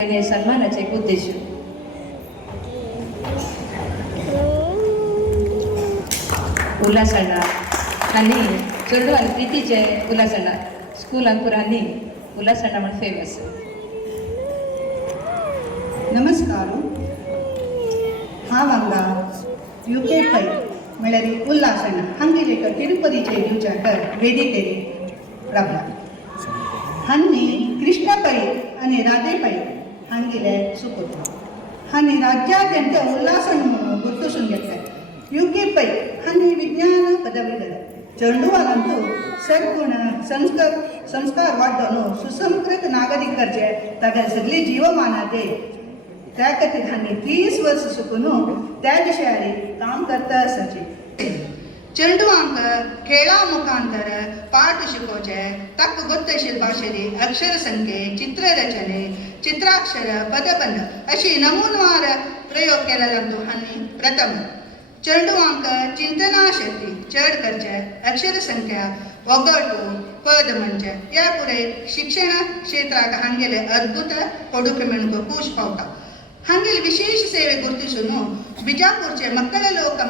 શર્મા રચક ઉદ્દેશ્યું ಉಲ್ಲಾಸಣ್ಣ ಅಲ್ಲಿ ಚೊಳ್ಳು ಅಲ್ಲಿ ಪ್ರೀತಿ ಜಯ ಉಲ್ಲಾಸಣ್ಣ ಸ್ಕೂಲ್ ಅಂಕುರ ಅಲ್ಲಿ ಉಲ್ಲಾಸಣ್ಣ ಮಣ್ಣು ಫೇಮಸ್ ನಮಸ್ಕಾರ ಹಾವಂಗ ಯು ಕೆ ಪೈ ಮೆಳರಿ ಉಲ್ಲಾಸಣ್ಣ ಹಂಗಿಲೇಕ ತಿರುಪತಿ ಜೈ ನ್ಯೂ ಚಾಟರ್ ವೇದಿಕೆರಿ ಪ್ರಬಲ ಹನ್ನಿ ಕೃಷ್ಣ ಪೈ ಅನೆ ರಾಧೆ ಪೈ राज्याद्यंत उल्हासण्ण म्हणून गुर्तुसून घेतले यू के पै हांनी विज्ञान पदवीधर चेंडूवालांतू सद्गुण संस्कार संस्कार वाडो न्हू सुसंस्कृत नागरीक करचे तागे सगळी जीवमाना दे त्या खातीर हांणी तीस वर्स शिकून त्या विशयार काम करता आसाची ಚೆಂಡುವಾಂಕ ಖೇಳಾ ಮುಖಾಂತರ ಪಾಠ ಶಿಕೋಚ ತಕ್ಕ ಗೊತ್ತ ಭಾಷೆಲಿ ಅಕ್ಷರ ಸಂಖ್ಯೆ ಚಿತ್ರರಚನೆ ಚಿತ್ರಾಕ್ಷರ ಪದಬಂಧ ಅಶಿ ನಮೂನವಾರ ಪ್ರಯೋಗ ಕೆಲಲಂದು ಹನ್ನಿ ಪ್ರಥಮ. ಚೆಂಡುವಾಂಕ ಚಿಂತನಾ ಶಕ್ತಿ, ಚಡ್ ಖರ್ಚ, ಅಕ್ಷರ ಸಂಖ್ಯೆ, ಒಗ್ಗಟ್ಟು, ಪದ ಮಂಚ ಯಾ ಪುರೇ ಶಿಕ್ಷಣ ಕ್ಷೇತ್ರಾಗ ಹಂಗೆಲೆ ಅದ್ಭುತ ಕೊಡುಗೆ ಮೆಣುಕು ಕೂಶ್ ಪಾವತ ಹಂಗೆಲೆ ವಿಶೇಷ ಸೇವೆ ಗುರುತಿಸಲು ಬಿಜಾಪುರ್ಚೆ ಮಕ್ಕಳ ಲೋಕ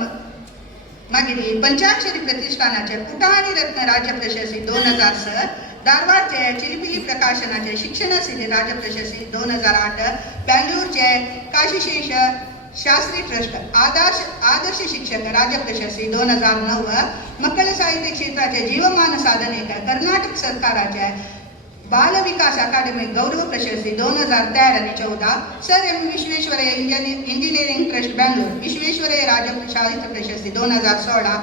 मागीर पंचाक्षरी प्रतिष्ठानाचे पुटाणी रत्न राज्य प्रशस्ती दोन हज़ार स धारवाडचे चिरपिली प्रकाशनाचे शिक्षण सिले राज्य प्रशस्ती दोन हज़ार आठ बेंगलोरचे काशीशेष शास्त्री ट्रस्ट आदर्श आदर्श शिक्षक राज्य प्रशस्ती दोन हज़ार नऊ ಮಕ್ಕಳ साहित्य ಕ್ಷೇत्राचे जीवमान ಸಾಧನೆಕ कर्नाटक ಸರ್ಕಾರಾचे बाल विकास अकादमी गौरव प्रशस्ती दोन हजार तेरा आणि चौदा sir M Visvesvaraya engineering trust Bangalore. Visvesvaraya राज साहित्य प्रशस्ती दोन हजार सोळा.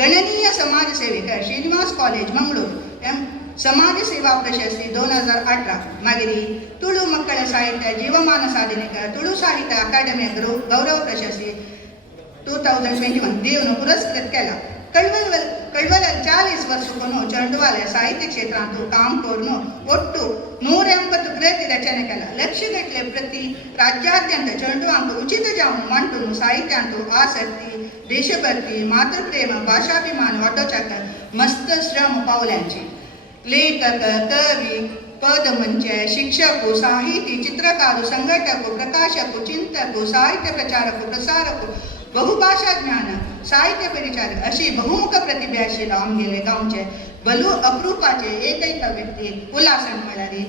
गणनीय समाजसेविका श्रीनिवास कॉलेज मंगळूर एम ಸಮಾಜಸೇವಾ ಪ್ರಶಸ್ತಿ ದೋನ್ ಹಜಾರ್ ಅಠರ ಮಗಿರಿ ತುಳು ಮಕ್ಕಳ ಸಾಹಿತ್ಯ ಜೀವಮಾನ ಸಾಧನೆಗೆ ತುಳು ಸಾಹಿತ್ಯ ಅಕಾಡೆಮಿಯ गौरव प्रशस्ती टू ತೌಸಂಡ್ ट्वेंटी वन देवन पुरस्कृत केला. ಕಳ್ವಲ್ ಕಳ್ವಲಲ್ಲಿ ಚಾಲೀಸ್ ವರ್ಷಕ್ಕೂ ಚಂಡವಾಲೆ ಸಾಹಿತ್ಯ ಕ್ಷೇತ್ರ ಅಂತೂ ಕಾಮಕೋರ್ನು ಒಟ್ಟು ನೂರ ಎಂಬತ್ತು ಕೃತಿ ರಚನೆಗಳ ಲಕ್ಷಗಟ್ಟಲೆ ಪ್ರತಿ ರಾಜ್ಯಾದ್ಯಂತ ಚಂಡು ಅಂತೂ ಉಚಿತ ಜಾಮು ಮಂಟು ಸಾಹಿತ್ಯ ಅಂತೂ ಆಸಕ್ತಿ, ದೇಶಭಕ್ತಿ, ಮಾತೃಪ್ರೇಮ, ಭಾಷಾಭಿಮಾನ ಒಡ್ಡೋಚಾಕ ಮಸ್ತ್ ಶ್ರಮ ಪಾವಲ್यांची ಲೇಖಕ, ಕವಿ, ಪದಮಂಚ, ಶಿಕ್ಷಕು, ಸಾಹಿತಿ, ಚಿತ್ರಕಾರು, ಸಂಘಟಕು, ಪ್ರಕಾಶಕು, ಚಿಂತಕು, ಸಾಹಿತ್ಯ ಪ್ರಚಾರಕು, ಪ್ರಸಾರಕು बहुभाषा ज्ञान साहित्य ಬಹುಭಾಷಾ ಜ್ಞಾನ ಸಾಹಿತ್ಯ ಪರಿಚಾರ ಅಶಿ ಬಹುಮುಖ ಪ್ರತಿಭೆಶೀಲ ಆಮ್ಗೆಲೆ ಗಾಂಚೆ ಬಲು ಅಪರೂಪಾಚೆ ಏಕೈಕ ವ್ಯಕ್ತಿ ಉಲ್ಲಾಸನ್ ಮಾಡರಿ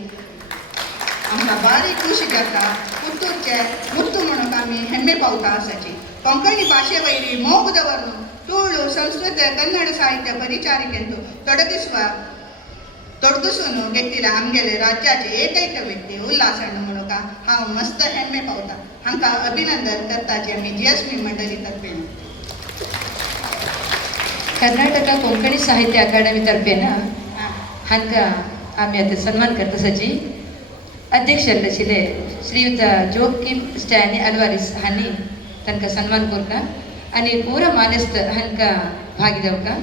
ಅಮ್ಮ ಭಾರಿ ಖುಷಿ ಜಾತಾ ಪುತ್ತೂರ್ಚೆ ಮುತ್ತು ಮೊಣಕಾಮಿ ಹೆಮ್ಮೆ ಪಾವುತ ಸಚಿ ಕೊಂಕಣಿ ಭಾಷೆ ವೈರಿ ಮೋಗುದವನು ತುಳು ಸಂಸ್ಕೃತ ಕನ್ನಡ ಸಾಹಿತ್ಯ ಪರಿಚಾರಕ್ಕೆಂದು ತೊಡಗಿಸುವ ತೊಡಗಿಸೂನು ಗೆಟ್ಟಿರ ಆಮಗೆಲೆ राज्याचे ಏಕೈಕ ವ್ಯಕ್ತಿ ಉಲ್ಲಾಸಣ್ಣ ಮೂಲಕ ಹಾವು ಮಸ್ತ ಹೆಮ್ಮೆ ಪಾವತಾ हांकां अभिनंदन करता जे आमी जी एस पी मंडळी तर्फे ಕರ್ನಾಟಕ ಕೊಂಕಣಿ ಸಾಹಿತ್ಯ ಅಕಾಡೆಮಿ ತರ್ಫೇನ ಹಂಗ ಆಮಿ ಅದ ಸನ್ಮಾನ ಕರ್ತ ಸಜಿ ಅಧ್ಯಕ್ಷರಲ್ಲೇ ಶ್ರೀಯುತ ಜೋಕಿಮ್ ಸ್ಟ್ಯಾನಿ ಅಲ್ವಾರಿಸ್ ಹಾನಿ ತನಕ ಸನ್ಮಾನ ಕೊರ್ಕ आणि पूर मानस्त हंका भागीदावका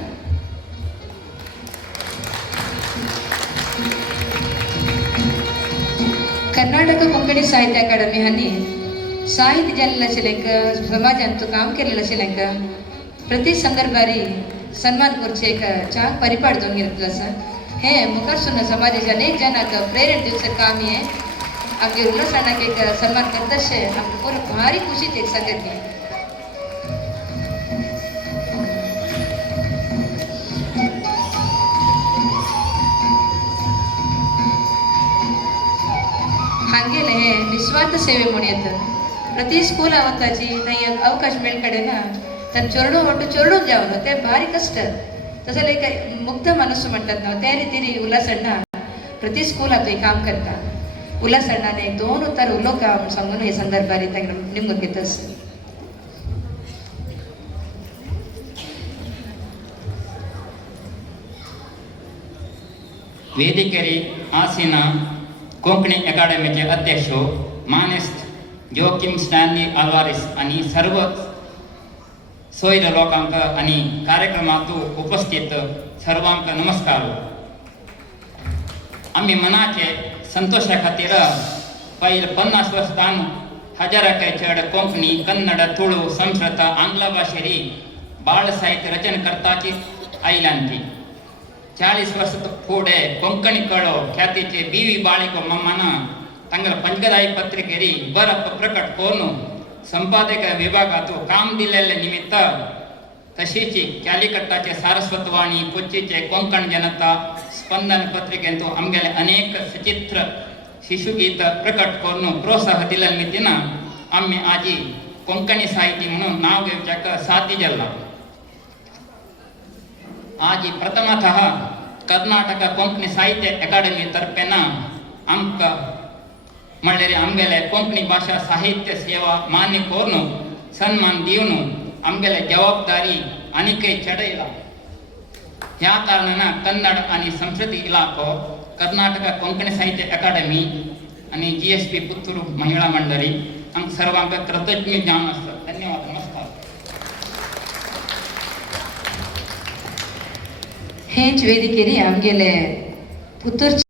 ಕರ್ನಾಟಕ ಕೊಂಕಣಿ ಸಾಹಿತ್ಯ ಅಕಾಡೆಮಿ ಹನ್ನಿ ಸಾಹಿತ್ಯ ಜನಲ ಶಿಲೆಕ ಸಮಾಜ ಅಂತೂ ಕಾಮ್ ಕೇರಳ ಶಿಲೆಕ ಪ್ರತಿ ಸಂದರ್ಭ ಬಾರಿ ಸನ್ಮಾನ ಕುರ್ಚೇಕ ಚಾಕ್ ಪರಿಪಾಡ್ ದೊಂಗಿರ್ತದ ಸರ್ ಹೇ ಮುಖರ್ ಸುನ್ನ ಸಮಾಜ ಅನೇಕ ಜನಕ ಪ್ರೇರಣೆ ದಿವಸ ಕಾಮಿಯೇ आमचे उल्हास राणाक एक सन्मान करत असे आमकां पूर्ण भारी खुशी ते सांगत ನಿಸ್ವಾರ್ಥ ಸೇವೆ ಮಾಡಿ ಅಂತ. ಪ್ರತಿ ಸ್ಕೂಲ್ ಅವಕಾಶಿ ನಯ್ಯ ಅವಕಾಶ ಮೇಲ್ಕಡೆನ ತನ್ನ ಚೊರಡು ಒಟ್ಟು ಚೊರಡು ಜಾವನು ಅದೇ ಭಾರಿ ಕಷ್ಟ. ತಸಲೆ ಮುಕ್ತ ಮನಸ್ಸು ಮಾಡ್ತದ ನಾವು. ತೇ ರೀತಿ ಉಲ್ಲಾಸಣ್ಣ ಪ್ರತಿ ಸ್ಕೂಲ್ ಆತ ಈ ಕಾಮ್ ಕರ್ತಾ. ಉಲ್ಲಾಸಣ್ಣನೇ ದೋನು ತರ ಉಲ್ಲೋಕ ಸಂಗನು ಈ ಸಂದರ್ಭ ರೀತಿಯಾಗಿ ನಮ್ ನಿಮ್ಗೆ ತಸ್ ವೇದಿಕೆರಿ ಆಸೀನ कोंकणी अकादमीचे अध्यक्ष मानेस्त जोकिम स्टॅनली आल्वारीस आणि सर्व सोयर लोकांक आणि कार्यक्रमात उपस्थित सर्वांक नमस्कार. आम्ही मनाचे संतोषा खातीर पयल पन्नास वर्सां हजाराक चड कोंकणी कन्नड तुळू संस्कृत आंग्ल भाशेरी बाळ साहित्य रचन करताची आयल्यान ती ಚಾಳಿಸ್ ವರ್ಷದ ಕೂಡೆ ಕೊಂಕಣಿಕಳು ಖ್ಯಾತಿಚೆ ಬಿ ವಿ ಬಾಳಿಕ ಮಮ್ಮನ ತಂಗಲ ಪಂಚದಾಯಿ ಪತ್ರಿಕೆರಿ ಇಬ್ಬರ ಪತ್ರಕಟ್ ಕೋನು. ಸಂಪಾದಕ ವಿಭಾಗ ಅಥವಾ ಕಾಮ್ ದಿಲ್ಲೆಲ್ಲ ನಿಮಿತ್ತ ತಶೀಚಿ ಕ್ಯಾಲಿಕಟ್ಟಾಚೆ ಸಾರಸ್ವತ ವಾಣಿ ಕೊಚ್ಚಿಚೆ ಕೊಂಕಣ ಜನತಾ ಸ್ಪಂದನ ಪತ್ರಿಕೆ ಅಂತ ಅಮ್ಗೆಲೆ ಅನೇಕ ಸಚಿತ್ರ ಶಿಶುಗೀತ ಪ್ರಕಟ್ ಕೋನು. ಪ್ರೋತ್ಸಾಹ ದಿಲ್ಲಲ್ ಮಿತ್ತಿನ ಅಮ್ಮೆ ಆಜಿ ಕೊಂಕಣಿ ಸಾಹಿತ್ಯವನ್ನು ನಾವು ಚಾಕ ಸಾಧ್ಯಜಲ್ಲ आज प्रथमतः कर्नाटक कोंकणी साहित्य अकादमी तर्फेन अंक म्हणजे आमगेले कोंकणी भाषा साहित्य सेवा मान्य कोरून सन्मान देऊन आमगेले जबाबदारी आणि काही चढयला ह्या कारणानं कन्नड आणि संस्कृती इलाको कर्नाटक कोंकणी साहित्य अकादमी आणि जी एस पी पुत्तूर महिला मंडळी आम सर्वांक कृतज्ञ जाम असं हेच वेदिकेरी आमगेले पुतूर